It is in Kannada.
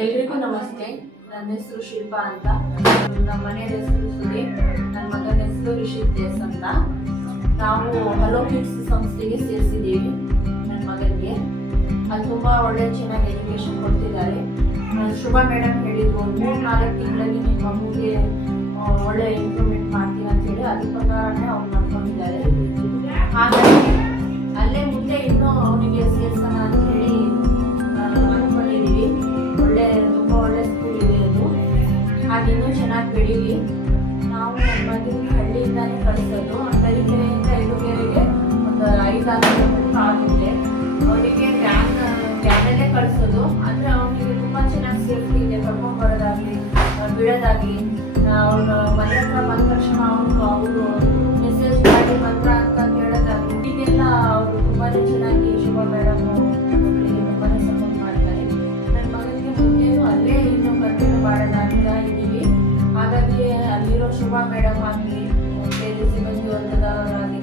ಎಲ್ರಿಗೂ ನಮಸ್ತೆ. ನನ್ನ ಹೆಸರು ಶಿಲ್ಪಾ ಅಂತ. ನಮ್ಮ ಮನೆ ಹೆಸರು ಸುದೀಪ್. ನನ್ನ ಮಗನ ಹೆಸರು ರಿಷಿತ್ ದೇಸ್ ಅಂತ. ನಾವು ಹಲೋ ಕಿಡ್ಸ್ ಸಂಸ್ಥೆಗೆ ಸೇರಿಸಿದ್ದೀವಿ ನನ್ನ ಮಗನಿಗೆ. ಅಲ್ಲಿ ತುಂಬ ಒಳ್ಳೆ ಚೆನ್ನಾಗಿ ಎಜುಕೇಶನ್ ಕೊಡ್ತಿದ್ದಾರೆ. ಶುಭಾ ಮೇಡಮ್ ಹೇಳಿದ್ರು 3-4 ತಿಂಗಳಲ್ಲಿ ನಿಮ್ಮ ಮಗುಗೆ ಒಳ್ಳೆ ಇಂಪ್ರೂವ್ಮೆಂಟ್ ಮಾಡ್ತೀನಿ ಅಂತ ಹೇಳಿ ಅದ್ರ ಪ್ರಕಾರನೇ ಅವ್ರು ಮಾಡ್ಕೊಂಡಿದ್ದಾರೆ. ಹಾಗಾಗಿ ಅಲ್ಲೇ ಮುಂದೆ ಇನ್ನೂ ಅವನಿಗೆ ಸೇರ್ಸೋಣ ಅಂತ ಹೇಳಿ ಅಂದ್ಕೊಂಡಿದ್ದೀವಿ. ತುಂಬ ಒಳ್ಳೆ ಸ್ಕೂಲ್ ಇದೆ ಅದು. ಹಾಗಿನ್ನೂ ಚೆನ್ನಾಗಿ ಬೆಳೀಲಿ. ನಾವು ನಮ್ಮ ಮಗನ ಹಳ್ಳಿಯಿಂದಾನೇ ಕಳಿಸೋದು. ತರೀಕೆರೆಯಿಂದ ಎಡುಗೆರೆಗೆ ಒಂದು 5-6 ಕಿಲೋಮೀಟರ್ ಆಗುತ್ತೆ. ಅವನಿಗೆ ವ್ಯಾನಲ್ಲೇ ಕಳಿಸೋದು. ಅಂದರೆ ಅವನಿಗೆ ತುಂಬ ಚೆನ್ನಾಗಿ ಸೇಫ್ಟಿ ಇದೆ. ಕರ್ಕೊಂಡ್ಬರೋದಾಗಲಿ ಬಿಡೋದಾಗಲಿ, ಅವನು ಮನೆ ಹತ್ರ ಬಂದ ತಕ್ಷಣ ಅವರು ಮೆಸೇಜ್ ಮಾಡಿ ಬಂದ್ರ ಅಂತ ಕೇಳೋದಾಗಲಿ, ಹೀಗೆಲ್ಲ ಅವರು ತುಂಬಾ ಚೆನ್ನಾಗಿ ಶುಭಾ ಮೇಡಮ್ ಮಕ್ಕಳಿಗೆ ತುಂಬಾನೇ ಸಪೋರ್ಟ್ ಮಾಡ್ತಾರೆ. ನನ್ನ ಮಗನಿಗೆ ಮುಂದೇನು ಅಲ್ಲೇ ಇನ್ನೂ ಕಂಟಿನ್ಯೂ ಮಾಡೋಣ ಅಂತ ಇದ್ದೀವಿ. ಹಾಗಾಗಿ ಅಲ್ಲಿರೋ ಶುಭಾ ಮೇಡಮ್ ಆಗಲಿ, ಬೇರೆ ಸಿಬ್ಬಂದಿ ವರ್ಗದವರಾಗಲಿ